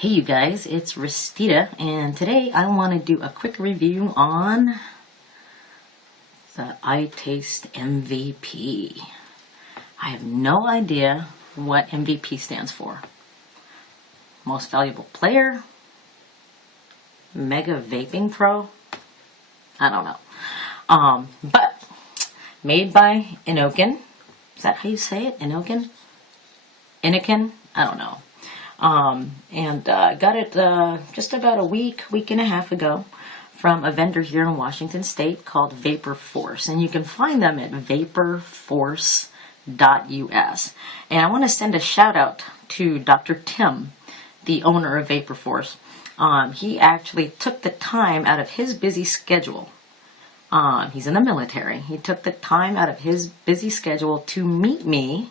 Hey you guys, it's Restita, and today I want to do a quick review on the iTaste MVP. I have no idea what MVP stands for. Most Valuable Player? Mega Vaping Pro? I don't know. But made by Inokin. Is that how you say it? Inokin? Inokin? I don't know. Got it just about a week and a half ago from a vendor here in Washington State called Vapor Force, and you can find them at vaporforce.us. And I want to send a shout out to Dr. Tim, the owner of Vapor Force. He actually took the time out of his busy schedule. He's in the military. He took the time out of his busy schedule to meet me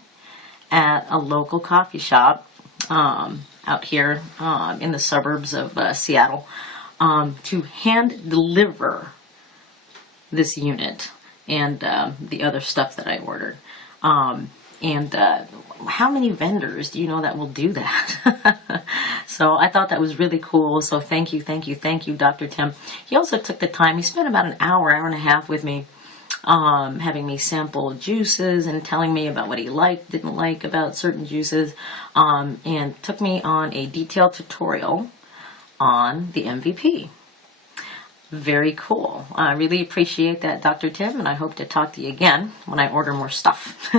at a local coffee shop out here in the suburbs of Seattle to hand deliver this unit and the other stuff that I ordered. How many vendors do you know that will do that? So I thought that was really cool. So thank you, Dr. Tim. He also took the time. He spent about an hour and a half with me, having me sample juices and telling me about what he liked, didn't like about certain juices, and took me on a detailed tutorial on the MVP. Very cool. I really appreciate that, Dr. Tim, and I hope to talk to you again when I order more stuff.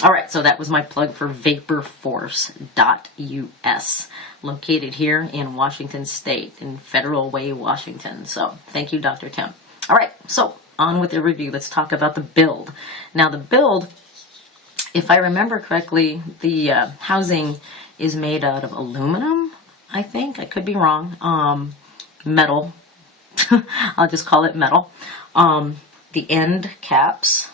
Alright, so that was my plug for vaporforce.us, located here in Washington State, in Federal Way, Washington. So, thank you, Dr. Tim. Alright, so on with the review. Let's talk about the build. Now the build, if I remember correctly, the housing is made out of aluminum, I think. I could be wrong. Metal. I'll just call it metal. The end caps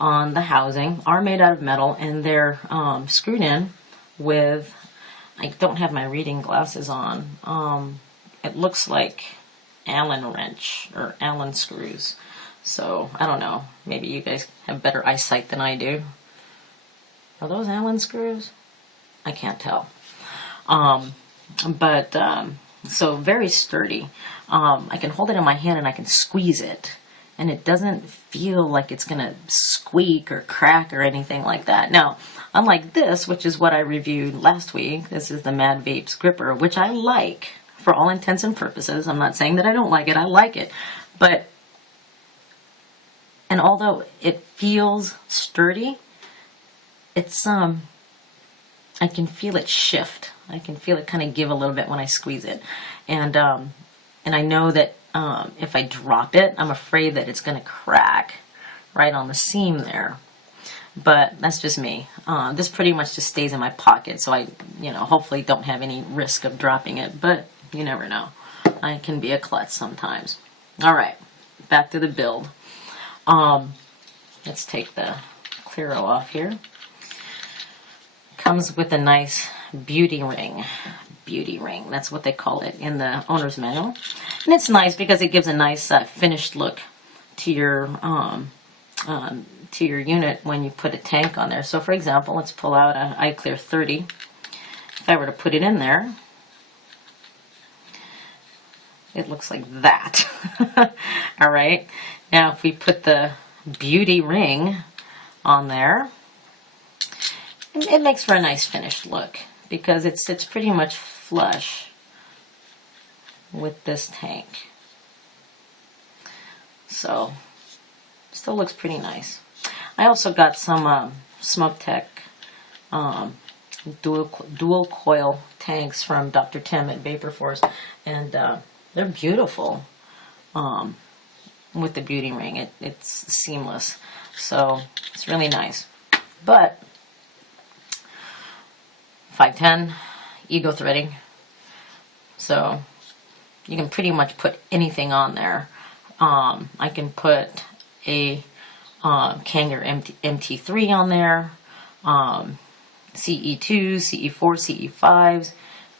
on the housing are made out of metal, and they're screwed in with, I don't have my reading glasses on. It looks like Allen wrench or Allen screws. So, I don't know. Maybe you guys have better eyesight than I do. Are those Allen screws? I can't tell. So very sturdy. I can hold it in my hand and I can squeeze it. And it doesn't feel like it's going to squeak or crack or anything like that. Now, unlike this, which is what I reviewed last week, this is the Mad Vapes Gripper, which I like for all intents and purposes. I'm not saying that I don't like it. I like it. And although it feels sturdy, it's, I can feel it shift. I can feel it kind of give a little bit when I squeeze it. And I know that if I drop it, I'm afraid that it's going to crack right on the seam there. But that's just me. This pretty much just stays in my pocket, so I, hopefully don't have any risk of dropping it. But you never know. I can be a klutz sometimes. All right, back to the build. Let's take the Clearo off here. Comes with a nice beauty ring. Beauty ring, that's what they call it in the owner's manual. And it's nice because it gives a nice finished look to your unit when you put a tank on there. So for example, let's pull out an iClear 30. If I were to put it in there, it looks like that. All right. Now, if we put the beauty ring on there, it makes for a nice finished look because it sits pretty much flush with this tank. So, still looks pretty nice. I also got some Smoke Tech dual coil tanks from Dr. Tim at Vapor Force, and they're beautiful. With the beauty ring, it's seamless, so it's really nice. But 510 ego threading, so you can pretty much put anything on there. I can put a Kanger MT3 on there, CE2, CE4, CE5s,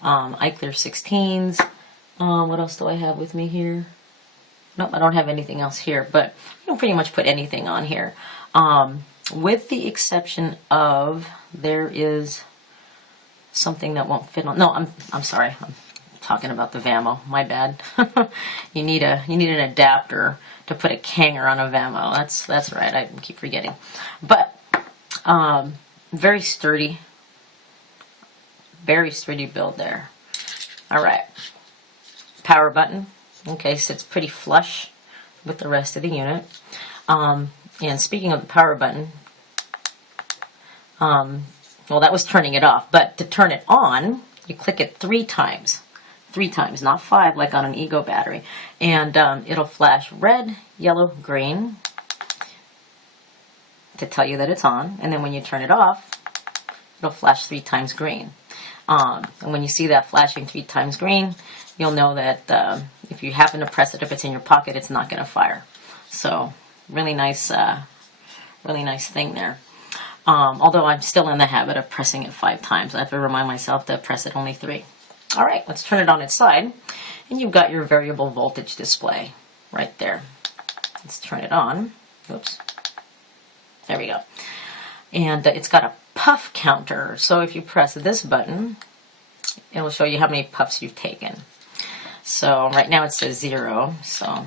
iClear 16s. What else do I have with me here? Nope, I don't have anything else here, but you can pretty much put anything on here. With the exception of, there is something that won't fit on. No, I'm sorry. I'm talking about the Vamo. My bad. you need an adapter to put a Kanger on a Vamo. That's right. I keep forgetting. But very sturdy build there. All right. Power button. Okay, sits pretty flush with the rest of the unit. And speaking of the power button, well, that was turning it off, but to turn it on, you click it 3 times. 3 times, not 5 like on an Ego battery. And it'll flash red, yellow, green to tell you that it's on. And then when you turn it off, it'll flash 3 times green. And when you see that flashing 3 times green, you'll know that if you happen to press it, if it's in your pocket, it's not going to fire. So really nice thing there. Although I'm still in the habit of pressing it 5 times. I have to remind myself to press it only 3. All right, let's turn it on its side. And you've got your variable voltage display right there. Let's turn it on. Oops. There we go. And it's got a puff counter. So if you press this button, it'll show you how many puffs you've taken. So right now it says 0. So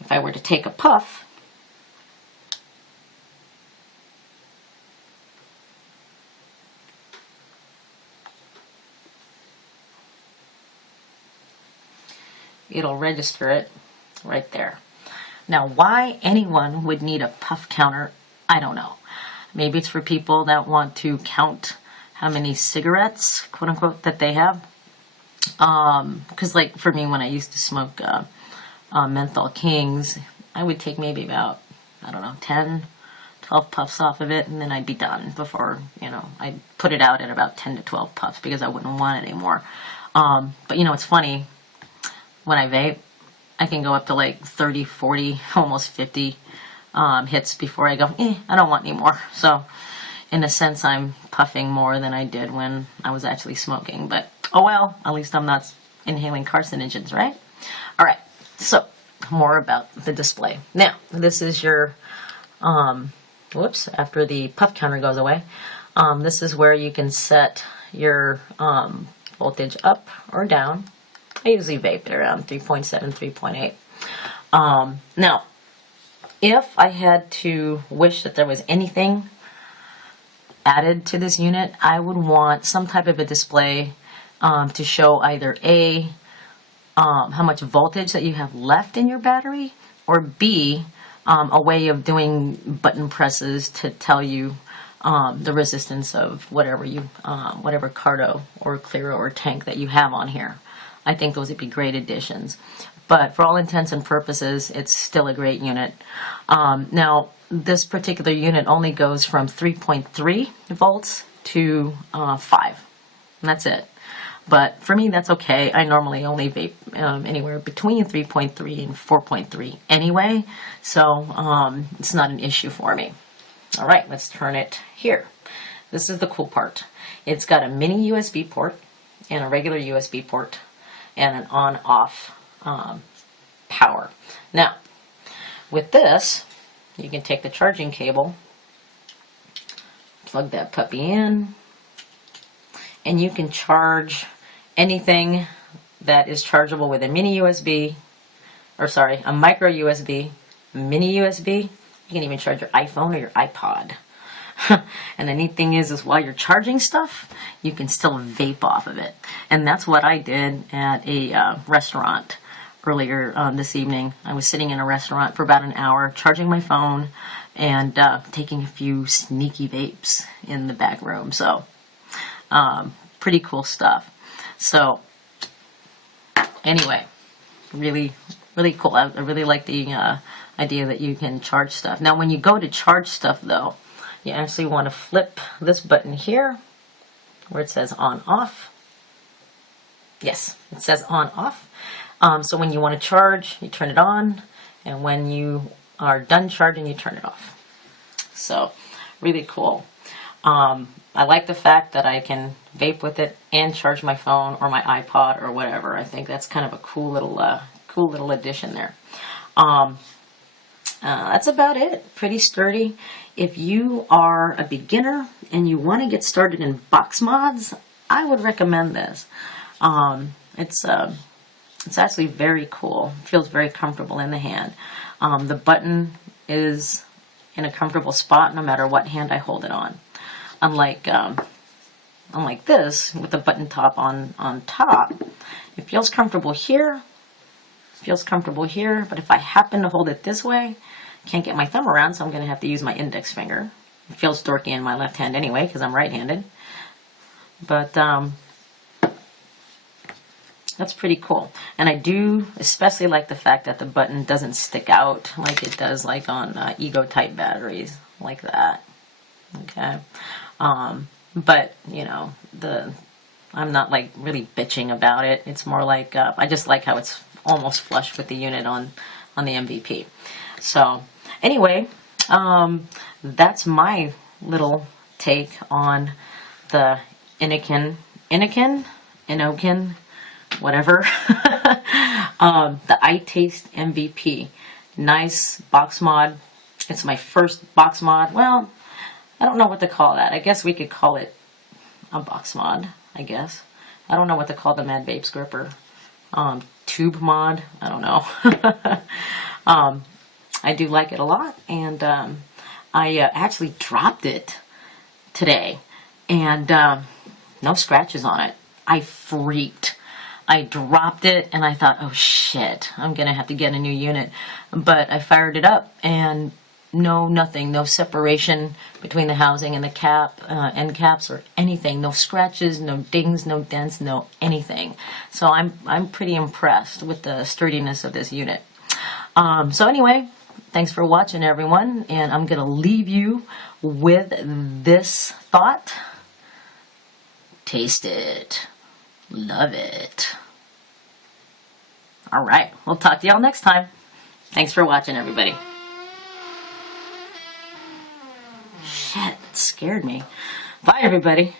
if I were to take a puff, it'll register it right there. Now, why anyone would need a puff counter, I don't know. Maybe it's for people that want to count how many cigarettes, quote unquote, that they have. Because like for me, when I used to smoke menthol kings, I would take maybe about, I don't know, 10, 12 puffs off of it, and then I'd be done before, I'd put it out at about 10 to 12 puffs because I wouldn't want it anymore. But it's funny, when I vape, I can go up to like 30, 40, almost 50 hits before I go, I don't want any more. So in a sense, I'm puffing more than I did when I was actually smoking. But oh well, at least I'm not inhaling carcinogens, right? All right, so more about the display. Now, this is your, whoops, after the puff counter goes away, this is where you can set your voltage up or down. I usually vape it around 3.7, 3.8. Now, if I had to wish that there was anything added to this unit, I would want some type of a display to show either A, how much voltage that you have left in your battery, or B, a way of doing button presses to tell you the resistance of whatever cardo or Clearo or tank that you have on here. I think those would be great additions. But for all intents and purposes, it's still a great unit. Now, this particular unit only goes from 3.3 volts to 5. And that's it. But for me, that's okay. I normally only vape anywhere between 3.3 and 4.3 anyway. So it's not an issue for me. All right, let's turn it here. This is the cool part. It's got a mini USB port and a regular USB port, and an on-off power. Now, with this, you can take the charging cable, plug that puppy in, and you can charge anything that is chargeable with a mini USB, a micro USB, mini USB. You can even charge your iPhone or your iPod. And the neat thing is while you're charging stuff, you can still vape off of it. And that's what I did at a restaurant earlier this evening. I was sitting in a restaurant for about an hour, charging my phone and taking a few sneaky vapes in the back room. So, pretty cool stuff. So, anyway, really, really cool. I really like the idea that you can charge stuff. Now, when you go to charge stuff, though, you actually want to flip this button here where it says on off. Yes, it says on off. So when you want to charge, you turn it on, and when you are done charging, you turn it off. So really cool. I like the fact that I can vape with it and charge my phone or my iPod or whatever. I think that's kind of a cool little addition there. That's about it. Pretty sturdy. if you are a beginner and you want to get started in box mods, I would recommend this. It's actually very cool. It feels very comfortable in the hand. The button is in a comfortable spot no matter what hand I hold it on. Unlike this, with the button top on top, it feels comfortable here, but if I happen to hold it this way, can't get my thumb around, so I'm going to have to use my index finger. It feels dorky in my left hand anyway, because I'm right-handed. But that's pretty cool. And I do especially like the fact that the button doesn't stick out like it does like on Ego-type batteries, like that. Okay. But, you know, I'm not like really bitching about it. It's more like, I just like how it's almost flush with the unit on the MVP. So anyway, that's my little take on the Inokin, whatever, the iTaste MVP. Nice box mod. It's my first box mod. Well, I don't know what to call that. I guess we could call it a box mod, I guess. I don't know what to call the Mad Vape Gripper. Tube mod. I don't know. I do like it a lot, and I actually dropped it today, and no scratches on it. I freaked. I dropped it, and I thought, oh shit, I'm gonna have to get a new unit. But I fired it up, and nothing, no separation between the housing and the cap, end caps or anything. No scratches, no dings, no dents, no anything. So I'm pretty impressed with the sturdiness of this unit. So anyway, thanks for watching, everyone, and I'm gonna leave you with this thought. Taste it. Love it. All right, we'll talk to y'all next time. Thanks for watching, everybody. Shit, that scared me. Bye, everybody.